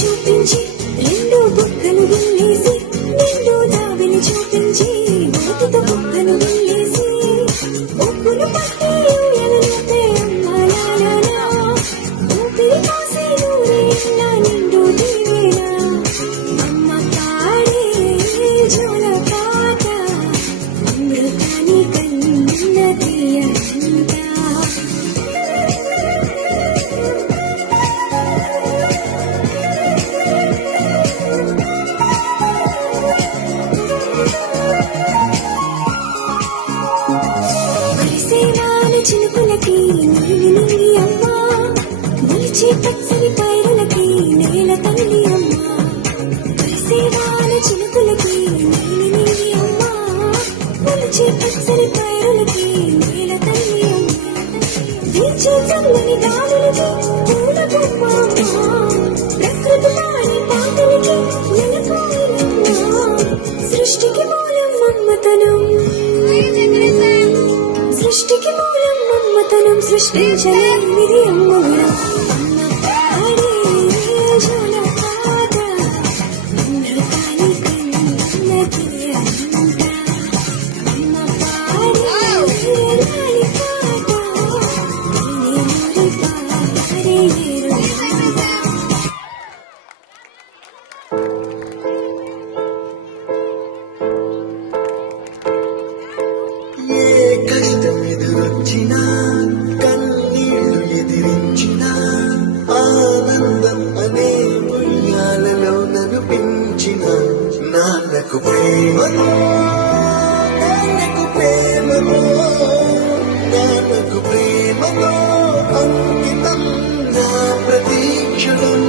చూపించి రెండు బుక్కలు విల్లేసి నిండు దావిని చూపించి బయటితో బుక్కలు విల్లేసి ఉప్పును పట్టి ఊయలలోపే అమ్మాలాలా ఊపిరి కాసే నూరేళ్ళ నిండు దీవేనా అమ్మ పాడే జోల పాట అమృతాని కన్న తీయంట చినుకులకి నీలి నీలి అమ్మ నిలిచి పచ్చని పైరులకి నేల తల్లి అమ్మ పరిసేవాల చినుకులకి నీలి నీలి అమ్మ నిలిచి పచ్చని పైరులకి నేల తల్లి అమ్మ వీచే చల్లని గాలులకి పూల బొమ్మ ప్రకృతి వాణి పాటలకి నెలకోయిలమ్మ సృష్టికి మూలం మమ్మతనం సృష్టికి మూలం మమ్మతనం సృష్టించలేనిది అమ్మగా పాడే జోల పాట అమృతాని కన్న తీయంట అమ్మ పాడే లాలి పాట నీలి పారే ఎదురొచ్చినా కన్నీళ్లు ఎదిరించిన ఆనందం అనే ఉయ్యాలలో నన్ను పెంచిన నాన్నకు ప్రేమతో నాన్నకు ప్రేమతో నాన్నకు ప్రేమతో అంకితం నా ప్రతీక్షణం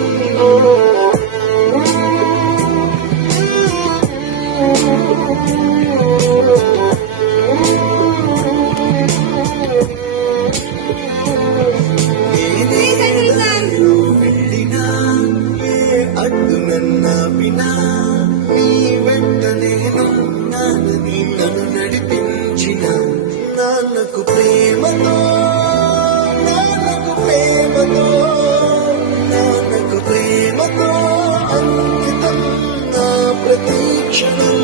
అడ్డు నన్నాపినా నీ వెంట నేను నాన్నని నన్ను నడిపించిన నాన్నకు ప్రేమతో నాన్నకు ప్రేమతో నాన్నకు ప్రేమతో అంకితం నా ప్రతీక్షణం